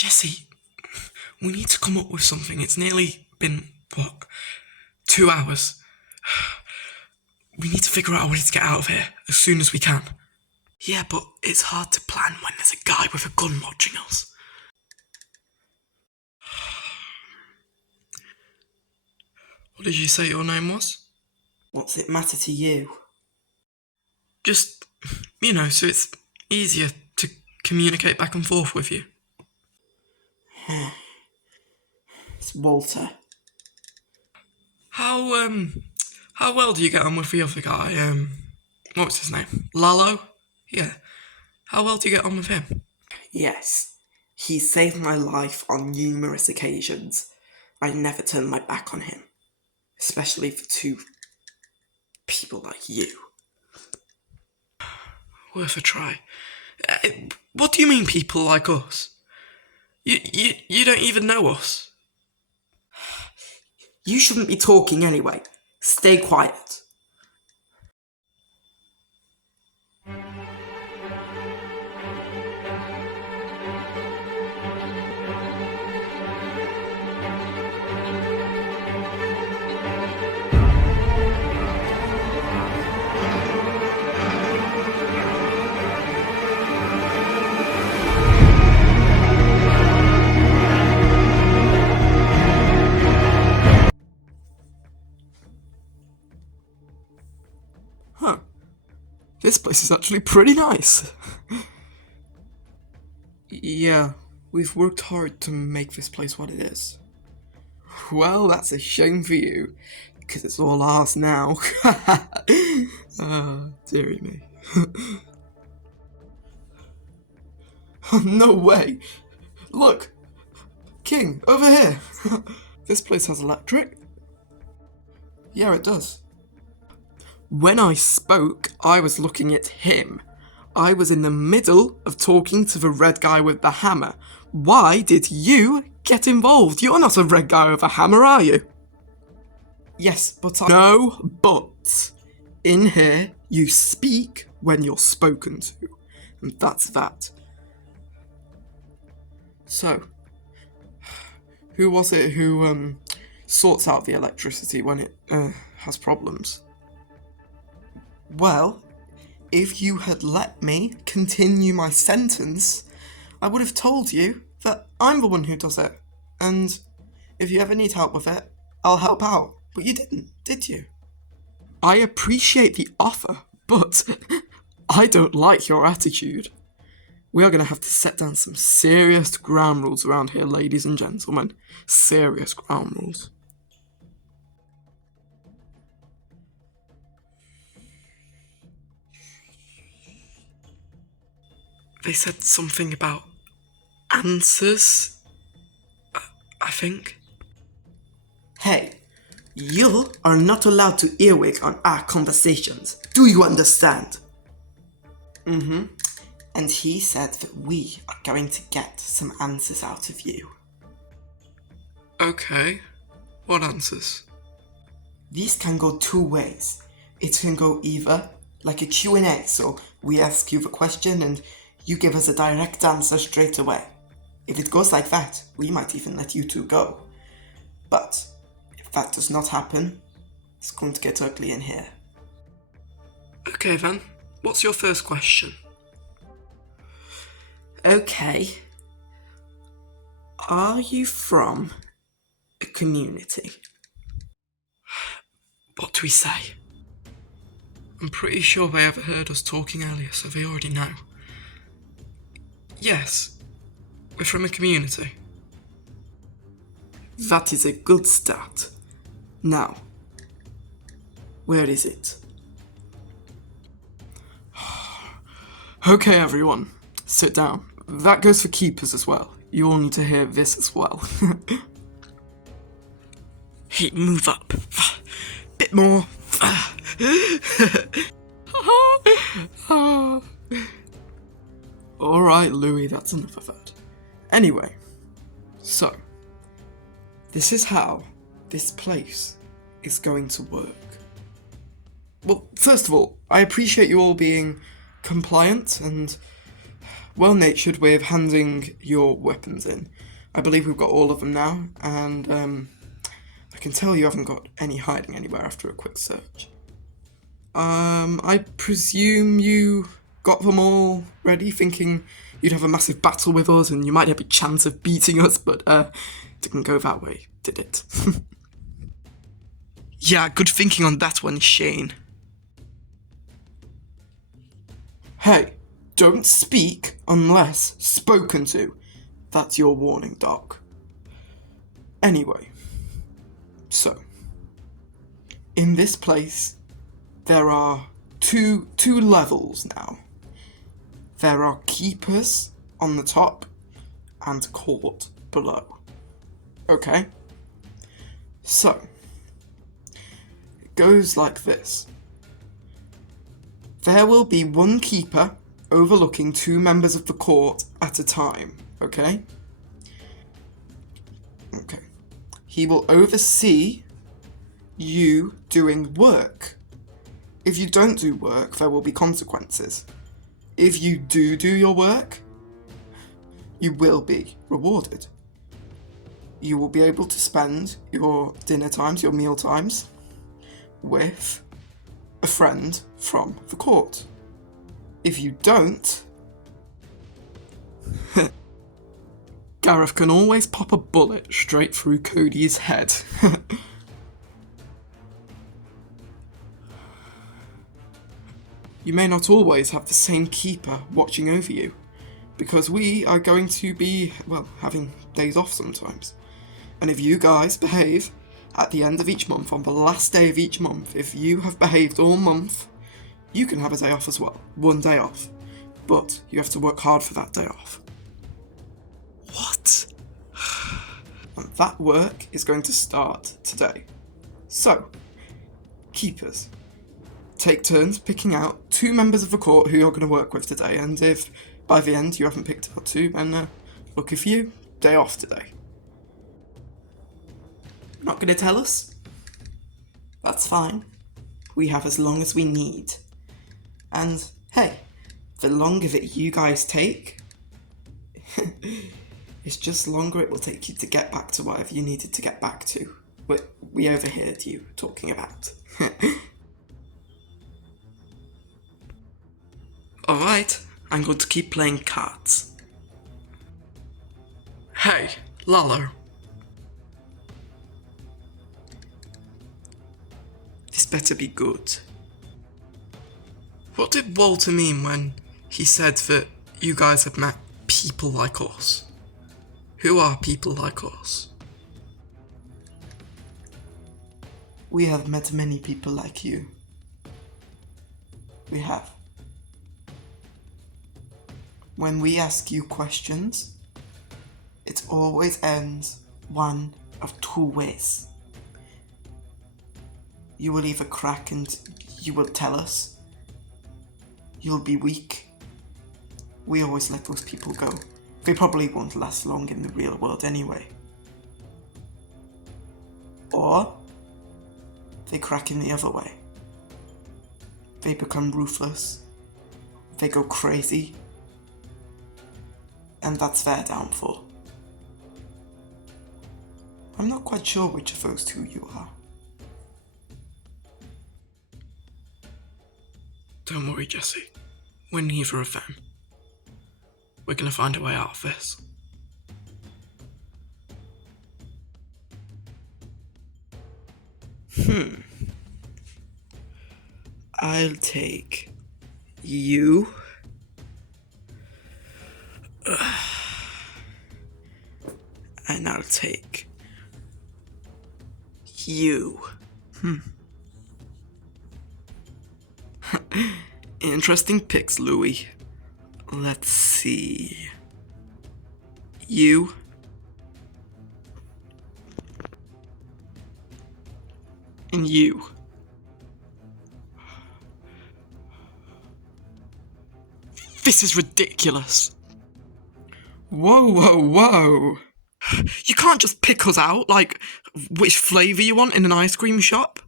Jesse, we need to come up with something. It's nearly been, 2 hours. We need to figure out a way to get out of here as soon as we can. Yeah, but it's hard to plan when there's a guy with a gun watching us. What did you say your name was? What's it matter to you? Just, so it's easier to communicate back and forth with you. It's Walter. How well do you get on with the other guy? What's his name? Lalo? Yeah. How well do you get on with him? Yes, he saved my life on numerous occasions. I never turned my back on him. Especially for two people like you. Worth a try. What do you mean people like us? You don't even know us. You shouldn't be talking anyway. Stay quiet. This place is actually pretty nice. Yeah, we've worked hard to make this place what it is. Well, that's a shame for you, because it's all ours now. Dearie me. No way! Look! King, over here! This place has electric? Yeah, it does. When I spoke, I was looking at him. I was in the middle of talking to the red guy with the hammer. Why did you get involved? You're not a red guy with a hammer, are you? Yes, but No buts. In here, you speak when you're spoken to. And that's that. So, who was it who sorts out the electricity when it has problems? Well, if you had let me continue my sentence, I would have told you that I'm the one who does it. And if you ever need help with it, I'll help out. But you didn't, did you? I appreciate the offer, but I don't like your attitude. We are going to have to set down some serious ground rules around here, ladies and gentlemen. Serious ground rules. They said something about answers, I think. Hey, you are not allowed to earwig on our conversations. Do you understand? Mm-hmm. And he said that we are going to get some answers out of you. Okay. What answers? These can go two ways. It can go either like a Q&A, so we ask you the question and you give us a direct answer straight away. If it goes like that, we might even let you two go. But if that does not happen, it's going to get ugly in here. Okay then, what's your first question? Okay. Are you from a community? What do we say? I'm pretty sure they overheard us talking earlier, so they already know. Yes, we're from a community. That is a good start. Now, where is it? Okay, everyone, sit down. That goes for keepers as well. You all need to hear this as well. Hey, move up. Bit more. Alright, Louis, that's enough of that. Anyway, so, this is how this place is going to work. Well, first of all, I appreciate you all being compliant and well-natured with handing your weapons in. I believe we've got all of them now, and I can tell you haven't got any hiding anywhere after a quick search. I presume you got them all ready, thinking you'd have a massive battle with us and you might have a chance of beating us, but didn't go that way, did it? Yeah, good thinking on that one, Shane. Hey, don't speak unless spoken to. That's your warning, Doc. Anyway, so in this place, there are two levels now. There are keepers on the top and court below. Okay? So, it goes like this. There will be one keeper overlooking 2 members of the court at a time, okay? Okay. He will oversee you doing work. If you don't do work, there will be consequences. If you do your work, you will be rewarded. You will be able to spend your dinner times, your meal times, with a friend from the court. If you don't, Gareth can always pop a bullet straight through Cody's head. You may not always have the same keeper watching over you, because we are going to be, well, having days off sometimes. And if you guys behave at the end of each month, on the last day of each month, if you have behaved all month, you can have a day off as well. 1 day off. But you have to work hard for that day off. What? And that work is going to start today. So, keepers, take turns picking out 2 members of the court who you're going to work with today, and if by the end you haven't picked out 2, then lucky for you, day off today. Not going to tell us? That's fine. We have as long as we need. And hey, the longer that you guys take, it's just longer it will take you to get back to whatever you needed to get back to. We overheard you talking about. Alright, I'm going to keep playing cards. Hey, Lalo. This better be good. What did Walter mean when he said that you guys have met people like us? Who are people like us? We have met many people like you. We have. When we ask you questions, it always ends one of 2 ways. You will either crack and you will tell us. You'll be weak. We always let those people go. They probably won't last long in the real world anyway. Or they crack in the other way. They become ruthless. They go crazy. And that's their downfall. I'm not quite sure which of those 2 you are. Don't worry, Jesse. We're neither of them. We're gonna find a way out of this. I'll take you. And I'll take you. Interesting picks, Louis. Let's see. You. And you. This is ridiculous. Whoa. You can't just pick us out, like, which flavour you want in an ice cream shop.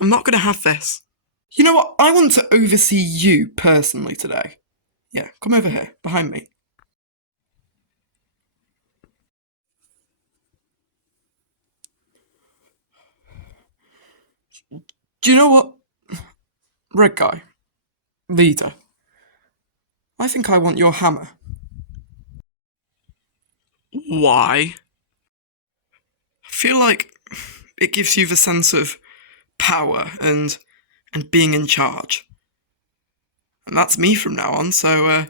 I'm not gonna have this. You know what? I want to oversee you personally today. Yeah, come over here, behind me. Do you know what? Red guy, leader, I think I want your hammer. Why? I feel like it gives you the sense of power and being in charge. And that's me from now on, so,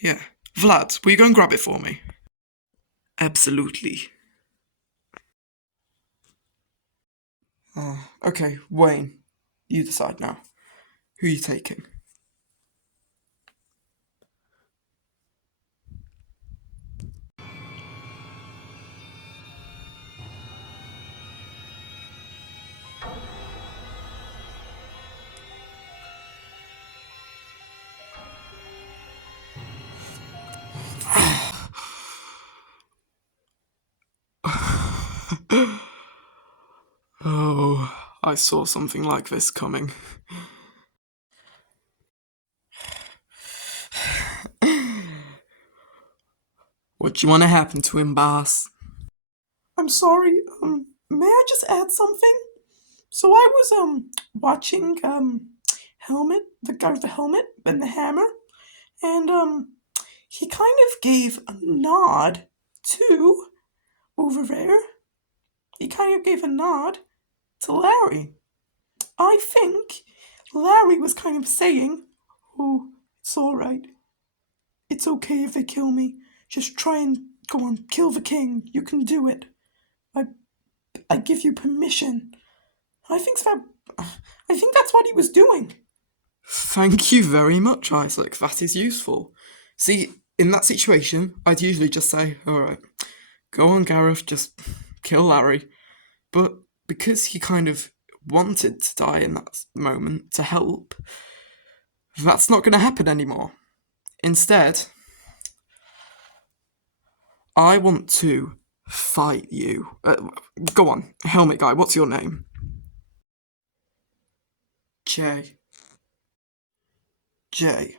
yeah. Vlad, will you go and grab it for me? Absolutely. Okay, Wayne, you decide now. Who are you taking? Oh, I saw something like this coming. What do you want to happen to him, boss? I'm sorry, may I just add something? So I was, watching, Helmet, the guy with the helmet and the hammer, and, he kind of gave a nod to over there. He kind of gave a nod to Larry. I think Larry was kind of saying, "Oh, it's alright. It's okay if they kill me. Just try and go on, kill the king. You can do it. I I give you permission." I think that I think that's what he was doing. Thank you very much, Isaac. That is useful. See, in that situation, I'd usually just say, alright, go on, Gareth, just kill Larry. But because he kind of wanted to die in that moment to help, that's not going to happen anymore. Instead, I want to fight you. Go on, helmet guy, what's your name? Jay. Jay.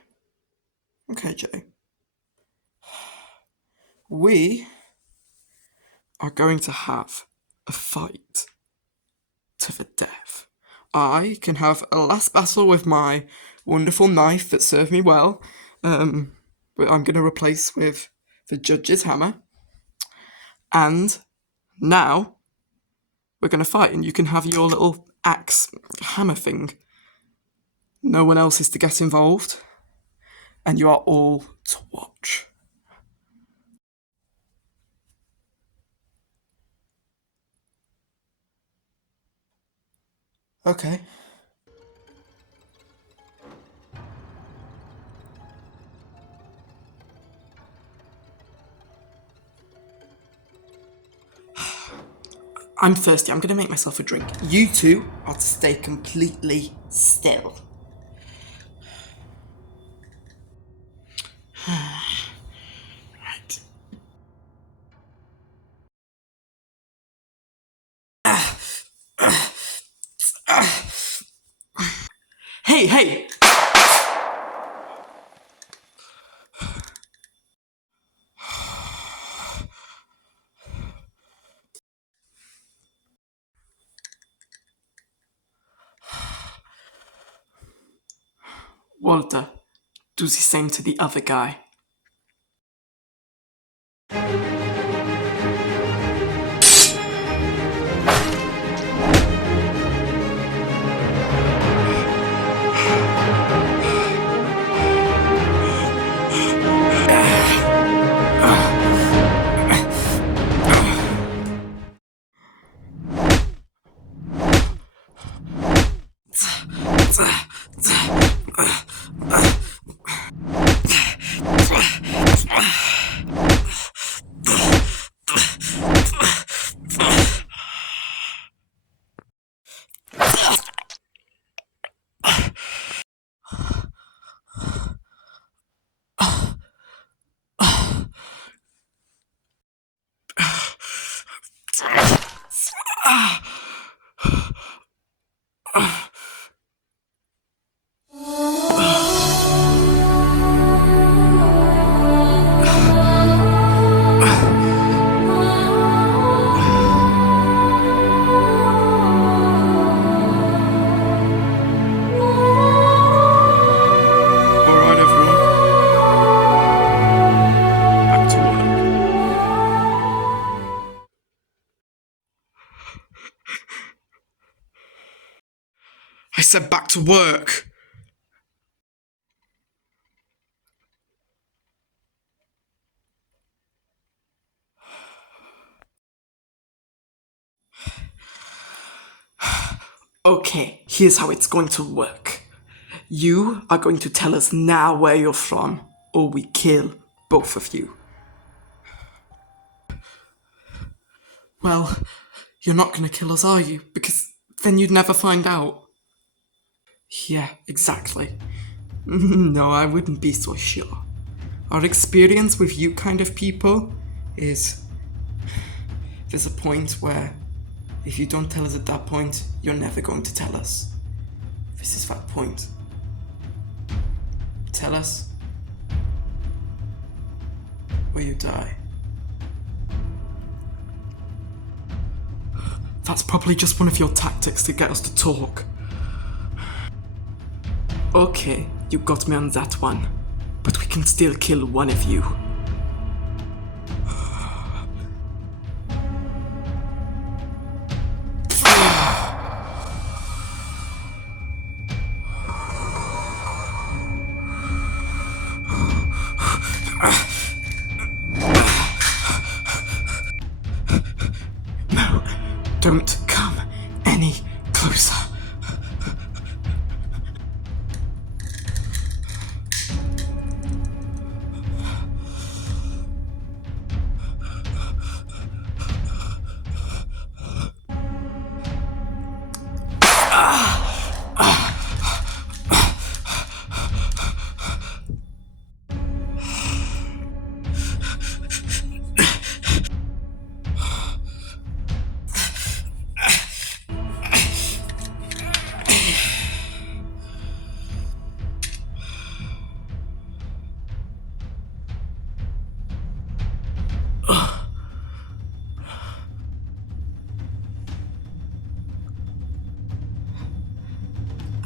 Okay, Jay. We Are going to have a fight to the death. I can have a last battle with my wonderful knife that served me well, but I'm going to replace with the judge's hammer. And now we're going to fight, and you can have your little axe hammer thing. No one else is to get involved, and you are all to watch. okay. I'm thirsty. I'm going to make myself a drink. You two are to stay completely still. Right. Hey, hey! Walter, do the same to the other guy. said back to work. Okay, here's how it's going to work. You are going to tell us now where you're from, or we kill both of you. Well, you're not going to kill us, are you? Because then you'd never find out. Yeah, exactly. No, I wouldn't be so sure. Our experience with you kind of people is there's a point where if you don't tell us at that point, you're never going to tell us. This is that point. Tell us or you die. That's probably just one of your tactics to get us to talk. Okay, you got me on that one. But we can still kill one of you. No, don't come any closer.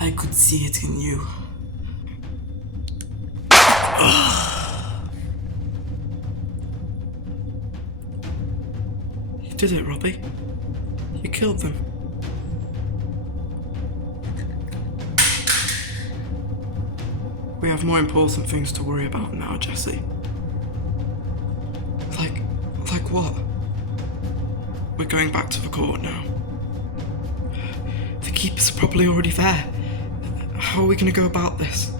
I could see it in you. You did it, Robby. You killed them. We have more important things to worry about now, Jesse. Like what? We're going back to the court now. The keepers are probably already there. How are we going to go about this?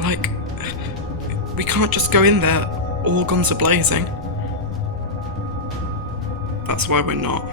Like, we can't just go in there all guns are blazing. That's why we're not.